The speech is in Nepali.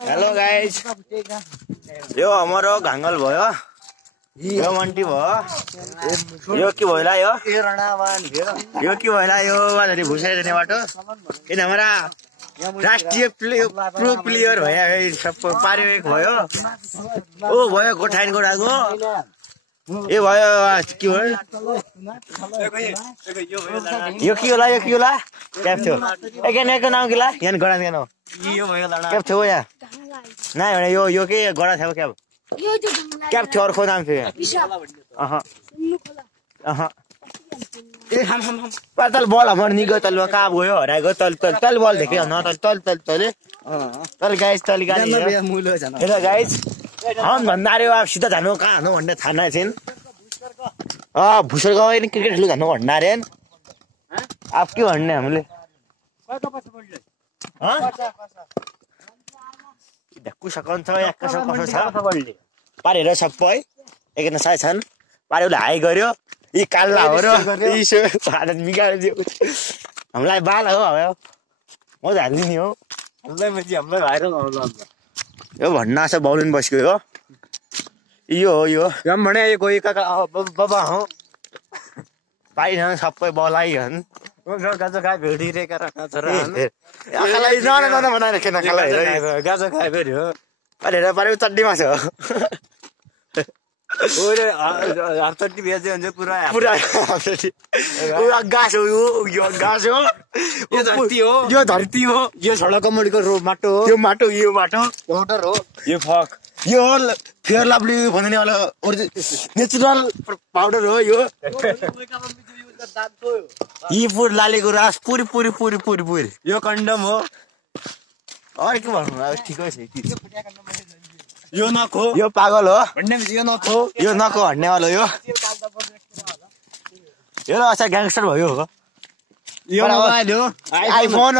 हेलो गाइज यो हाम्रो घाङ्गल भयो यो मन्टी भयो यो के भइला यो के भइला यो अलि भुसाइ जाने बाटो किन हाम्रा राष्ट्रिय प्रो प्लेयर भयो सब पार्यो एक भयो ओ भयो गोठाइन गोडाको ए भयो के हो यो के होला क्याप थियो एकैको नाम केला यहाँ गडा दिएन क्याप थियो यहाँ नाइ भने यो के गडा थियो क्याप थियो अर्को नाम थियो तल बल हाम्रो निगो तल कहाँ गयो हराएको तल बल देख्यो न तल गाइस तल गाडी हेलो गाइस हम भन्दा रे अब सिधा जानु कहाँ हानु भन्ने थाहा नै छैन भुसर गयो नि क्रिकेट खेल्नु जानु भन्दा रे अब के भन्ने हामीले कुसकन छ या कसो छ पारेर सबै एकजना साइ छन् पारेले हाई गर्यो यी काल्ला हो र यसो हात मिगाइदियो हामीलाई बाल हो अब म हाल्दिने हो हामीलाई भाइर यो भन्न छ बाउलिन बस्को हो यो हम भने कोही काका बाबा हो पाइन सबै बलाई हन गाजो खाइ भेडिरहेका आखालाई न बनाएर खेन खालाई गाजो खाइ फेरि हो अरे पारे चड्डीमा छ ओरे चड्डी भेजे हुन्छ पुरा गास हो यो गास हो यो धरती हो यो सडकको मुडीको माटो हो यो माटो पाउडर हो यो फक यो फेयर लभली भन्ने वाला नेचुरल पाउडर हो यो यी पुर लालेको रस पुरी यो कन्डम हो अरे के भन्नु अब ठिकै छ यो नख हो यो पागल हो भन्ने यो नख हो भन्ने वाला यो अच्छा ग्याङ्स्टर भयो हो यो मोबाइल हो आइफोन